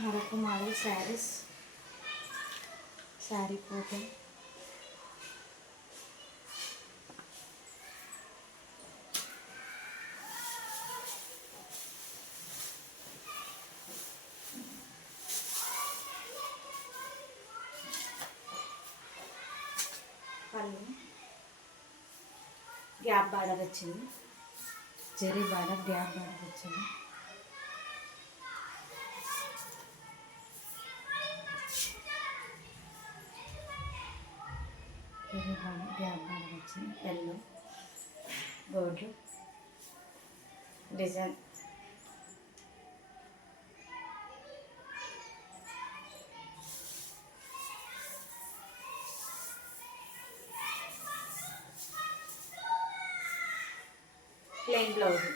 మరొక model saris, sari photo. పళ్ళు gap border వచ్చింది, జరీ బార్డర్, గ్యాప్ బార్డర్ వచ్చింది. జరీ బార్డర్, గ్యాప్ బార్డర్ వచ్చింది. Yellow board design. Plain blouse.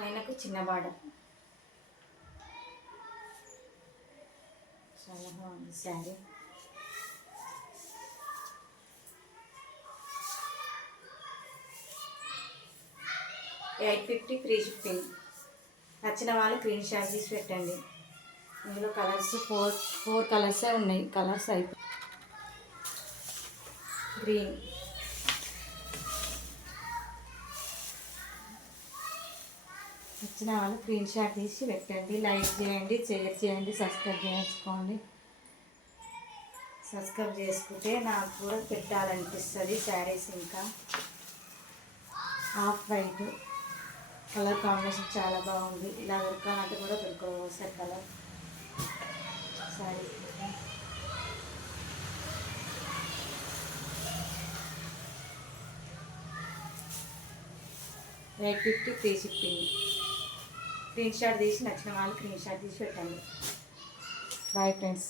పైనకు చిన్న బార్డర్. చాలా బాగుంది శారీ. $850 ఫ్రీ షిప్పింగ్. నచ్చిన వాళ్ళు స్క్రీన్ షాట్ తీసి పెట్టండి. ఇందులో కలర్స్ ఫోర్ కలర్సే ఉన్నాయి. కలర్స్ అయిపోయి గ్రీన్, నచ్చిన వాళ్ళు స్క్రీన్ షాట్ తీసి పెట్టండి. లైక్ చేయండి, షేర్ చేయండి, సబ్స్క్రైబ్ చేసుకోండి. సబ్స్క్రైబ్ చేసుకుంటే నాకు కూడా పెట్టాలనిపిస్తుంది శారీస్. ఇంకా ఆఫ్ వైట్ కలర్ కాంబినేషన్ చాలా బాగుంది. ఇలా దొరకాలంటే కూడా దొరకవు sir colour sari. $850 free shipping. Screenshot తీసి నచ్చిన వాళ్ళు స్క్రీన్ షాట్ తీసి పెట్టండి. Bye friends.